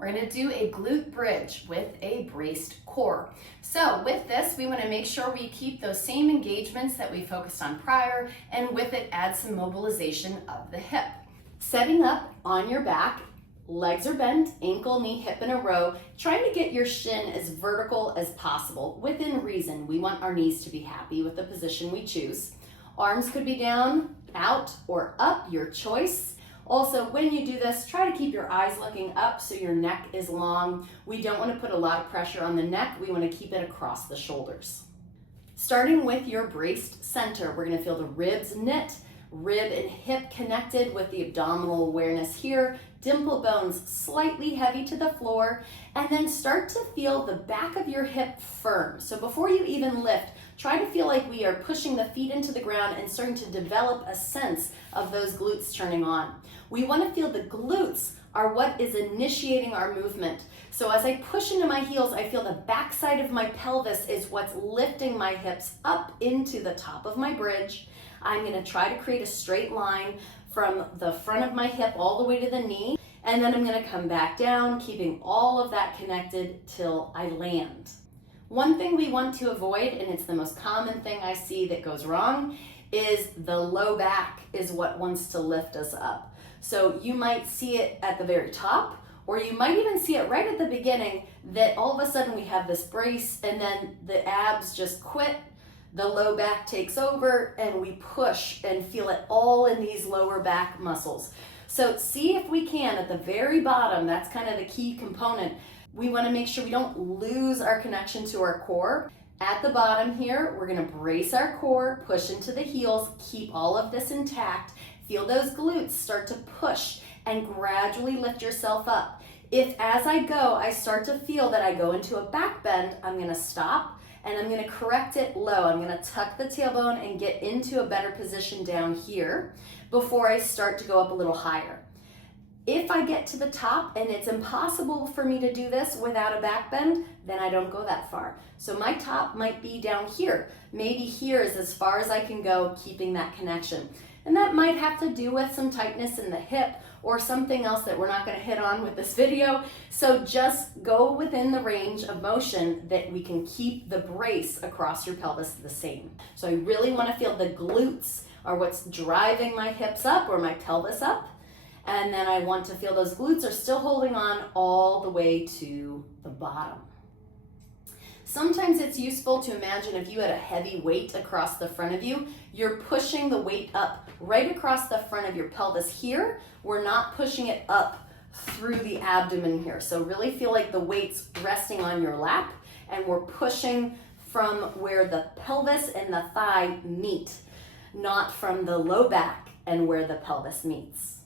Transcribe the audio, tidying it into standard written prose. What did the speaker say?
We're gonna do a glute bridge with a braced core. So with this, we wanna make sure we keep those same engagements that we focused on prior, and with it, add some mobilization of the hip. Setting up on your back, legs are bent, ankle, knee, hip in a row, trying to get your shin as vertical as possible, within reason. We want our knees to be happy with the position we choose. Arms could be down, out, or up, your choice. Also, when you do this, try to keep your eyes looking up so your neck is long. We don't want to put a lot of pressure on the neck. We want to keep it across the shoulders. Starting with your braced center, we're going to feel the ribs knit, rib and hip connected with the abdominal awareness here, dimple bones slightly heavy to the floor, and then start to feel the back of your hip firm. So before you even lift, try to feel like we are pushing the feet into the ground and starting to develop a sense of those glutes turning on. We want to feel the glutes are what is initiating our movement. So as I push into my heels, I feel the backside of my pelvis is what's lifting my hips up into the top of my bridge. I'm going to try to create a straight line from the front of my hip all the way to the knee, and then I'm going to come back down, keeping all of that connected till I land. One thing we want to avoid, and it's the most common thing I see that goes wrong, is the low back is what wants to lift us up. So you might see it at the very top, or you might even see it right at the beginning, that all of a sudden we have this brace and then the abs just quit, the low back takes over, and we push and feel it all in these lower back muscles. So see if we can, at the very bottom, that's kind of the key component. We want to make sure we don't lose our connection to our core. At the bottom here, we're going to brace our core, push into the heels, keep all of this intact. Feel those glutes start to push and gradually lift yourself up. If as I go, I start to feel that I go into a back bend, I'm going to stop and I'm going to correct it low. I'm going to tuck the tailbone and get into a better position down here before I start to go up a little higher. If I get to the top and it's impossible for me to do this without a back bend, then I don't go that far. So my top might be down here. Maybe here is as far as I can go, keeping that connection. And that might have to do with some tightness in the hip or something else that we're not going to hit on with this video. So just go within the range of motion that we can keep the brace across your pelvis the same. So I really want to feel the glutes are what's driving my hips up or my pelvis up. And then I want to feel those glutes are still holding on all the way to the bottom. Sometimes it's useful to imagine if you had a heavy weight across the front of you, you're pushing the weight up right across the front of your pelvis here. We're not pushing it up through the abdomen here. So really feel like the weight's resting on your lap and we're pushing from where the pelvis and the thigh meet, not from the low back and where the pelvis meets.